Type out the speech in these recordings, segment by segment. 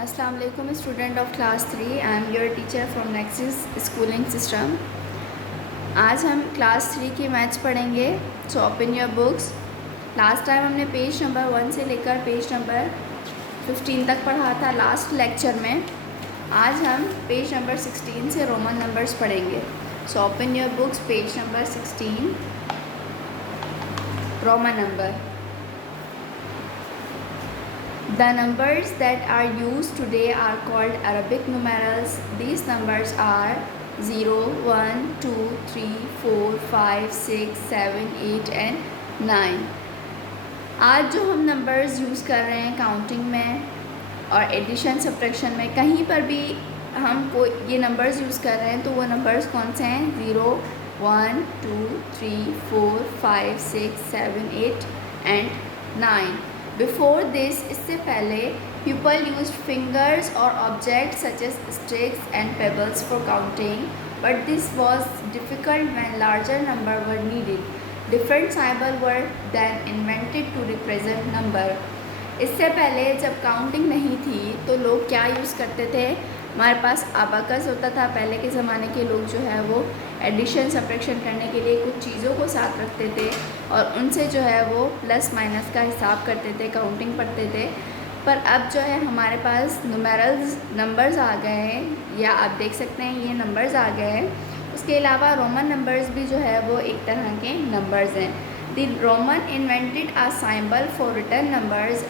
Assalamu alaikum student of class 3. I am your teacher from Nexus Schooling System. आज हम class 3 की maths पढ़ेंगे. So open your books. Last time हमने page number 1 से लेकर page number 15 तक पढ़ा था लास्ट लेक्चर में. आज हम पेज नंबर 16 से रोमन नंबर्स पढ़ेंगे. So open your books, page number 16, Roman number. The numbers that are used today are called Arabic numerals. These numbers are 0, 1, 2, 3, 4, 5, 6, 7, 8 and 9. आज जो हम नंबर्स यूज़ कर रहे हैं काउंटिंग में और एडिशन सब्ट्रैक्शन में, कहीं पर भी हम कोई ये नंबर्स यूज़ कर रहे हैं तो वो नंबर्स कौन से हैं? 0, 1, 2, 3, 4, 5, 6, 7, 8 and 9. बिफोर दिस, इससे पहले, पीपल यूज फिंगर्स और objects such as sticks and pebbles for counting, but this was difficult when larger number were needed. Different symbol were then invented to represent number. इससे पहले जब counting नहीं थी तो लोग क्या यूज़ करते थे? हमारे पास अबाकस होता था. पहले के ज़माने के लोग जो है वो एडिशन सब्ट्रैक्शन करने के लिए कुछ चीज़ों को साथ रखते थे और उनसे जो है वो प्लस माइनस का हिसाब करते थे, काउंटिंग पढ़ते थे. पर अब जो है हमारे पास न्यूमेरल्स नंबर्स आ गए हैं, या आप देख सकते हैं ये नंबर्स आ गए हैं. उसके अलावा रोमन नंबर्स भी जो है वो एक तरह के नंबर्स हैं. The Roman invented a symbol for return numbers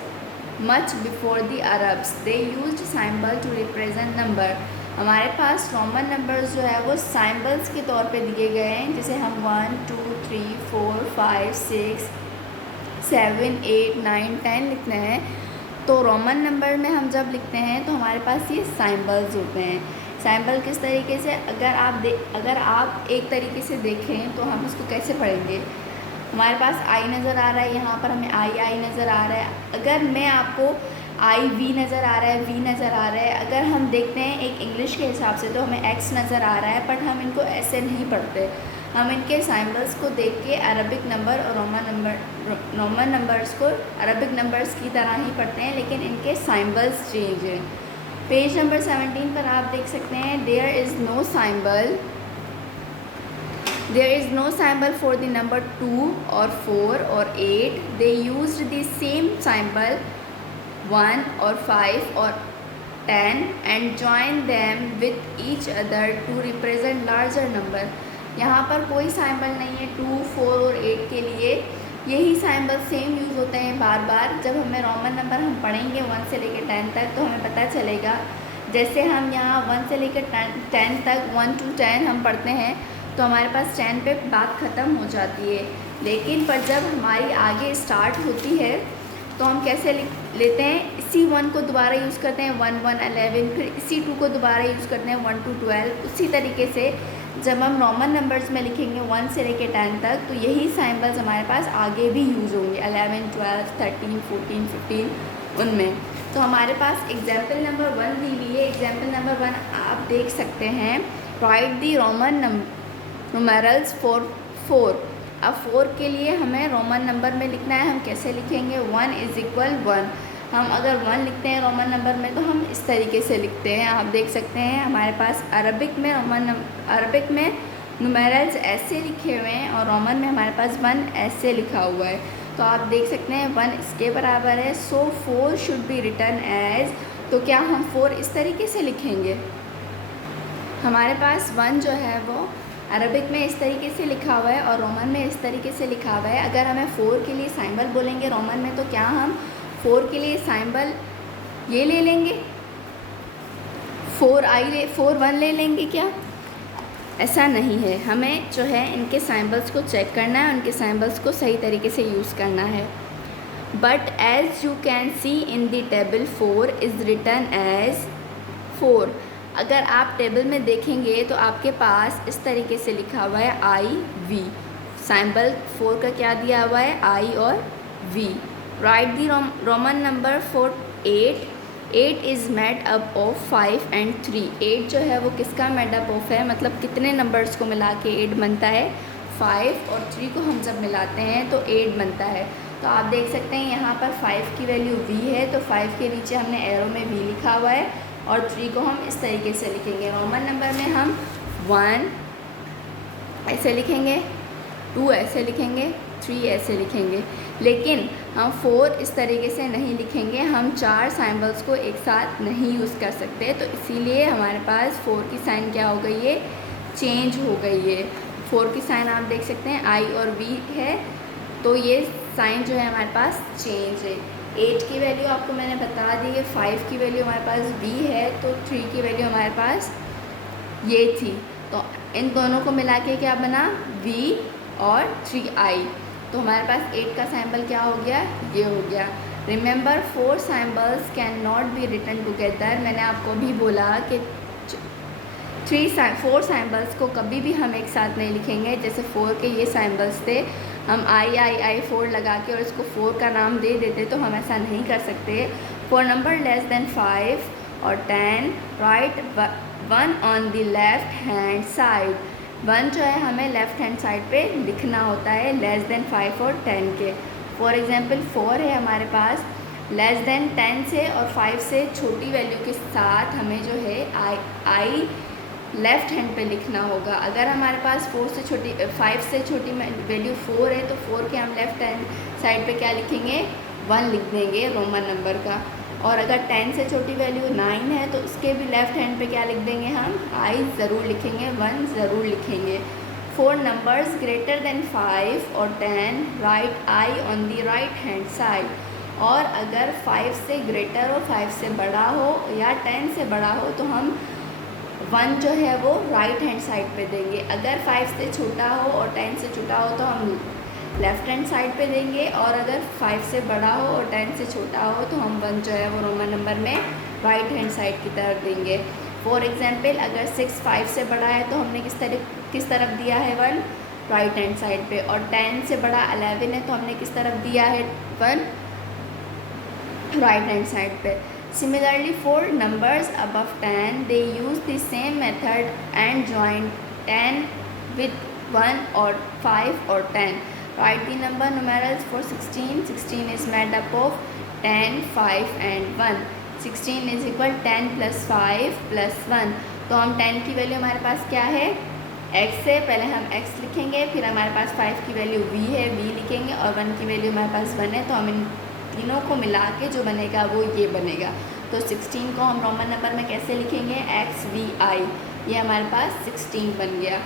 much before the Arabs. They used symbol to represent number. हमारे पास रोमन नंबर्स जो है वो सिंबल्स के तौर पे दिए गए हैं. जैसे हम 1, 2, 3, 4, 5, 6, 7, 8, 9, 10 लिखते हैं तो रोमन नंबर में हम जब लिखते हैं तो हमारे पास ये सिंबल्स होते हैं. सिंबल किस तरीके से, अगर आप एक तरीके से देखें तो हम इसको कैसे पढ़ेंगे? हमारे पास आई नज़र आ रहा है, यहाँ पर हमें आई नज़र आ रहा है. अगर मैं आपको आई वी नज़र आ रहा है, वी नज़र आ रहा है. अगर हम देखते हैं एक इंग्लिश के हिसाब से तो हमें एक्स नज़र आ रहा है, बट हम इनको ऐसे नहीं पढ़ते. हम इनके सिंबल्स को देख के अरबिक नंबर और रोमन नंबर्स को अरबिक नंबर्स की तरह ही पढ़ते हैं, लेकिन इनके सिंबल्स चेंज हैं. पेज नंबर 17 पर आप देख सकते हैं there is no symbol for the number 2 or 4 or 8. They used the same symbol 1 or 5 or 10 and joined them with each other to represent larger number. यहाँ पर कोई सिंबल नहीं है 2, 4 और 8 के लिए. यही सिंबल सेम यूज़ होते हैं बार बार. जब हमें रोमन नंबर हम पढ़ेंगे 1 से लेकर 10 तक तो हमें पता चलेगा. जैसे हम यहाँ 1 से लेकर 10 तक 1 to 10 हम पढ़ते हैं तो हमारे पास 10 पे बात ख़त्म हो जाती है. लेकिन पर जब हमारी आगे स्टार्ट होती है तो हम कैसे लेते हैं? इसी 1 को दोबारा यूज़ करते हैं 1, 1, 11. फिर इसी 2 को दोबारा यूज़ करते हैं 1 to 12. उसी तरीके से जब हम रोमन नंबर्स में लिखेंगे 1 से लेकर 10 तक तो यही सिंबल्स हमारे पास आगे भी यूज़ होंगे 11, 12, 13, 14, 15 उनमें. तो हमारे पास एग्जाम्पल नंबर 1 दी हुई है. एग्जाम्पल नंबर 1 आप देख सकते हैं. Write the Roman numerals for 4. अब 4 के लिए हमें रोमन नंबर में लिखना है. हम कैसे लिखेंगे? 1 = 1. हम अगर 1 लिखते हैं रोमन नंबर में तो हम इस तरीके से लिखते हैं. आप देख सकते हैं हमारे पास अरबिक में नुमेरल्स ऐसे लिखे हुए हैं और रोमन में हमारे पास 1 ऐसे लिखा हुआ है. तो आप देख सकते हैं 1 इसके बराबर है. सो 4 शुड बी रिटर्न एज. तो क्या हम 4 इस तरीके से लिखेंगे? हमारे पास 1 जो है वो अरबिक में इस तरीके से लिखा हुआ है और रोमन में इस तरीके से लिखा हुआ है. अगर हमें 4 के लिए सिंबल बोलेंगे रोमन में तो क्या हम 4 के लिए सिंबल ये ले लेंगे? 4 1 ले लेंगे क्या? ऐसा नहीं है. हमें जो है इनके सिंबल्स को चेक करना है, उनके सिंबल्स को सही तरीके से यूज़ करना है. But as you can see in the table 4 is return as 4. अगर आप टेबल में देखेंगे तो आपके पास इस तरीके से लिखा हुआ है आई वी. सिंबल 4 का क्या दिया हुआ है? आई और V. Write the Roman number for 8. 8 is made up of 5 and 3. 8 जो है वो किसका मेड अप ऑफ है, मतलब कितने नंबर्स को मिला के 8 बनता है? 5 और 3 को हम जब मिलाते हैं तो 8 बनता है. तो आप देख सकते हैं यहाँ पर 5 की वैल्यू v है, तो 5 के नीचे हमने एरो में v लिखा हुआ है और 3 को हम इस तरीके से लिखेंगे। रोमन नंबर में हम 1 ऐसे लिखेंगे, 2 ऐसे लिखेंगे, 3 ऐसे लिखेंगे, लेकिन हम 4 इस तरीके से नहीं लिखेंगे। हम 4 सिंबल्स को एक साथ नहीं यूज़ कर सकते, तो इसीलिए हमारे पास 4 की साइन क्या हो गई है, चेंज हो गई है। 4 की साइन आप देख सकते हैं I और V है, तो ये साइन जो है हमारे पास चेंज है। 8 की वैल्यू आपको मैंने बता दी है, 5 की वैल्यू हमारे पास V है, तो 3 की वैल्यू हमारे पास ये थी, तो इन दोनों को मिला के क्या बना, V और 3I, तो हमारे पास 8 का सिंबल क्या हो गया, ये हो गया। Remember 4 symbols can not be written together. मैंने आपको भी बोला कि 4 सिंबल्स को कभी भी हम एक साथ नहीं लिखेंगे। जैसे 4 के ये सिंबल्स थे, हम I 4 लगा के और इसको 4 का नाम दे देते, तो हम ऐसा नहीं कर सकते। फॉर नंबर लेस देन 5 और 10 right 1 on the left hand side. 1 जो है हमें लेफ़्ट हैंड साइड पे लिखना होता है लेस देन 5 और 10 के। फॉर एग्जांपल 4 है हमारे पास, लेस देन 10 से और 5 से छोटी वैल्यू के साथ हमें जो है आई लेफ़्ट हैंड पे लिखना होगा। अगर हमारे पास 5 से छोटी वैल्यू 4 है, तो 4 के हम लेफ़्ट हैंड साइड पे क्या लिखेंगे, 1 लिख देंगे रोमन नंबर का। और अगर 10 से छोटी वैल्यू 9 है, तो उसके भी लेफ़्ट हैंड पे क्या लिख देंगे, हम I ज़रूर लिखेंगे, 1 ज़रूर लिखेंगे। 4 नंबर्स ग्रेटर देन 5 और 10 right I on the right hand side. और अगर 5 से ग्रेटर हो, 5 से बड़ा हो या 10 से बड़ा हो, तो हम 1 जो है वो राइट हैंड साइड पे देंगे। अगर 5 से छोटा हो और 10 से छोटा हो, तो हम लेफ़्ट हैंड साइड पे देंगे, और अगर 5 से बड़ा हो और 10 से छोटा हो, तो हम 1 जो है वो रोमन नंबर में राइट हैंड साइड की तरफ देंगे। फॉर एग्जांपल अगर 6 5 से बड़ा है, तो हमने किस तरफ दिया है, 1 राइट हैंड साइड पे। और 10 से बड़ा 11 है, तो हमने किस तरफ दिया है, 1 राइट हैंड साइड पे। Similarly, for numbers above 10, they use the same method and join 10 with 1 or 5 or 10. Write the number numerals for 16. 16 is made up of 10, 5 and 1. 16 is equal 10 plus 5 plus 1. तो हम 10 की value हमारे पास क्या है, x है, पहले हम x लिखेंगे, फिर हमारे पास 5 की वैल्यू v है, v लिखेंगे, और 1 की वैल्यू हमारे पास 1 है, तो हम इन तीनों को मिला के जो बनेगा वो ये बनेगा। तो 16 को हम रोमन नंबर में कैसे लिखेंगे, XVI, ये हमारे पास 16 बन गया।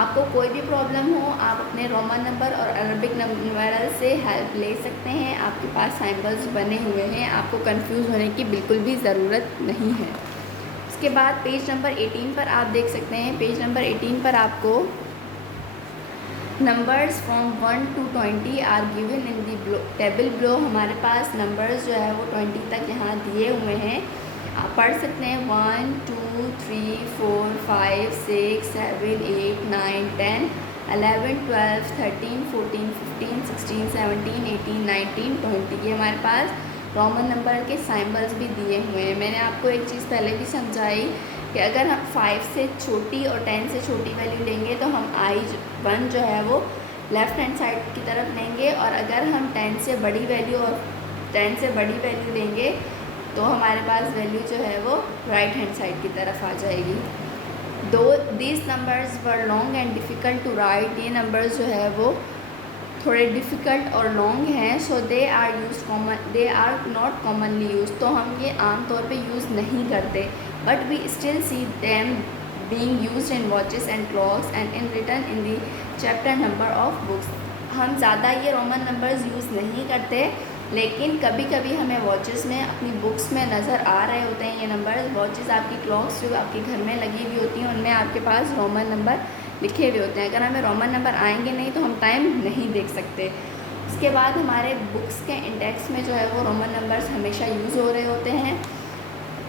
आपको कोई भी प्रॉब्लम हो, आप अपने रोमन नंबर और अरबिक नंबर से हेल्प ले सकते हैं। आपके पास सिंबल्स बने हुए हैं, आपको कंफ्यूज होने की बिल्कुल भी ज़रूरत नहीं है। उसके बाद पेज नंबर 18 पर आप देख सकते हैं, पेज नंबर 18 पर आपको numbers from 1 to 20 are given in the table below. हमारे पास नंबर्स जो है वो 20 तक यहाँ दिए हुए हैं, आप पढ़ सकते हैं। 1 2 3 4 5 6 7 8 9 10 11 12 13 14 15 16 17 18 19 20। ये हमारे पास रोमन नंबर के सिंबल्स भी दिए हुए हैं। मैंने आपको एक चीज़ पहले भी समझाई कि अगर हम 5 से छोटी और 10 से छोटी वैल्यू लेंगे, तो हम I1 जो है वो लेफ़्ट हैंड साइड की तरफ लेंगे, और अगर हम 10 से बड़ी वैल्यू और 10 से बड़ी वैल्यू लेंगे, तो हमारे पास वैल्यू जो है वो राइट हैंड साइड की तरफ आ जाएगी। दो these numbers were long and difficult to write, ये नंबर्स जो है वो थोड़े डिफ़िकल्ट और लॉन्ग हैं। So they are not commonly use, तो हम ये आम तौर पे यूज़ नहीं करते, but we still see them being used in watches and clocks and in written in the chapter number of books. हम ज़्यादा ये रोमन नंबर्स यूज़ नहीं करते, लेकिन कभी कभी हमें वॉचेस में, अपनी बुक्स में नज़र आ रहे होते हैं ये नंबर्स। वॉचेस आपकी क्लॉक्स जो आपके घर में लगी हुई होती हैं, उनमें आपके पास रोमन नंबर लिखे हुए होते हैं। अगर हमें रोमन नंबर आएंगे नहीं, तो हम टाइम नहीं देख सकते। उसके बाद हमारे बुक्स के इंडेक्स में जो है वो रोमन नंबर्स हमेशा यूज़ हो रहे होते हैं।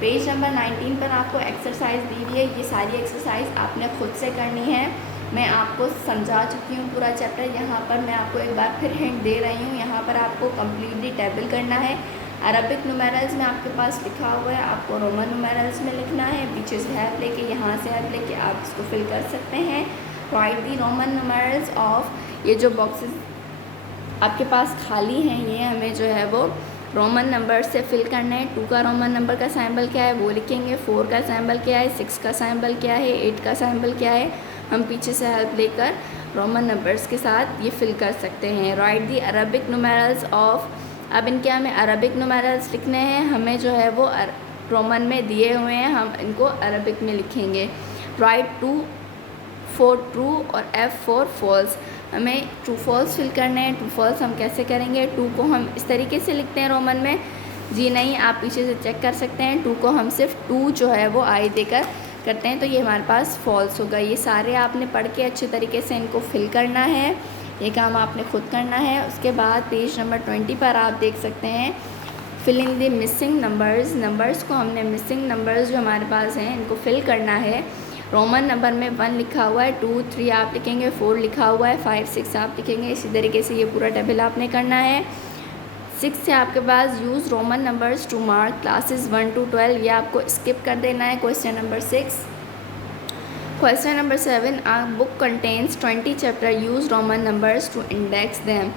पेज नंबर 19 पर आपको एक्सरसाइज दी हुई है, ये सारी एक्सरसाइज आपने खुद से करनी है। मैं आपको समझा चुकी हूँ पूरा चैप्टर, यहाँ पर मैं आपको एक बार फिर हिंट दे रही हूँ। यहाँ पर आपको कम्प्लीटली टेबल करना है। अरबिक न्यूमेरल्स में आपके पास लिखा हुआ है, आपको रोमन न्यूमेरल्स में लिखना है। पीछे से हेल्प लेके, यहाँ से हेल्प लेके आप इसको फिल कर सकते हैं। Write the Roman numerals of, ये जो बॉक्सेस आपके पास खाली हैं ये हमें जो है वो रोमन नंबर से फिल करना है। 2 का रोमन नंबर का सिंबल क्या है वो लिखेंगे, 4 का सिंबल क्या है, 6 का सिंबल क्या है, 8 का सिंबल क्या है। हम पीछे से हेल्प लेकर रोमन नंबर्स के साथ ये फिल कर सकते हैं। Write the Arabic numerals of, अब इनके हमें अरबिक न्यूमेरल्स लिखने हैं, हमें जो है वो रोमन में दिए हुए हैं, हम इनको अरबिक में लिखेंगे। राइट 2 4 ट्रू और F 4 फॉल्स, हमें ट्रू फॉल्स फिल करने हैं। ट्रू फॉल्स हम कैसे करेंगे, 2 को हम इस तरीके से लिखते हैं रोमन में, जी नहीं आप पीछे से चेक कर सकते हैं। 2 को हम सिर्फ 2 जो है वो आई देकर करते हैं, तो ये हमारे पास फॉल्स होगा। ये सारे आपने पढ़ के अच्छे तरीके से इनको फिल करना है, ये काम आपने खुद करना है। उसके बाद पेज नंबर 20 पर आप देख सकते हैं fill in the missing numbers, numbers को हमने मिसिंग नंबर्स जो हमारे पास हैं इनको फिल करना है। रोमन नंबर में 1 लिखा हुआ है, 2 3 आप लिखेंगे, 4 लिखा हुआ है, 5 6 आप लिखेंगे। इसी तरीके से ये पूरा टेबल आपने करना है। 6 से आपके पास use Roman numbers to mark classes 1 to 12, ये आपको स्किप कर देना है। Question number 6। Question number 7, a book contains 20 chapter, use Roman numbers to index them,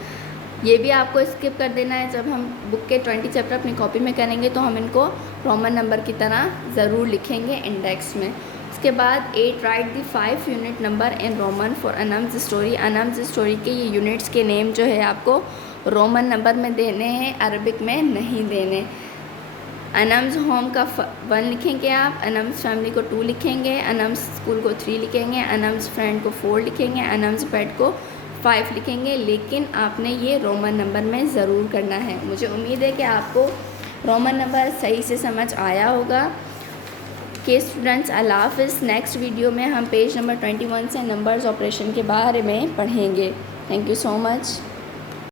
ये भी आपको स्किप कर देना है। जब हम बुक के 20 चैप्टर अपनी कॉपी में करेंगे तो हम इनको रोमन नंबर की तरह ज़रूर लिखेंगे इंडेक्स में। उसके बाद 8 write the 5 unit number in Roman for Anam's story, Anam's story के ये यूनिट्स के नेम जो है आपको रोमन नंबर में देने हैं, अरबिक में नहीं देने। अनम्स होम का 1 लिखेंगे आप, अनम्स फैमिली को 2 लिखेंगे, अनम्स स्कूल को 3 लिखेंगे, अनम्स फ्रेंड को 4 लिखेंगे, अनम्स पेट को 5 लिखेंगे। लेकिन आपने ये रोमन नंबर में ज़रूर करना है। मुझे उम्मीद है कि आपको रोमन नंबर सही से समझ आया होगा। के स्टूडेंट्स, अल्लाह हाफ़िज़। नेक्स्ट वीडियो में हम पेज नंबर 21 से नंबर्स ऑपरेशन के बारे में पढ़ेंगे। Thank you so much.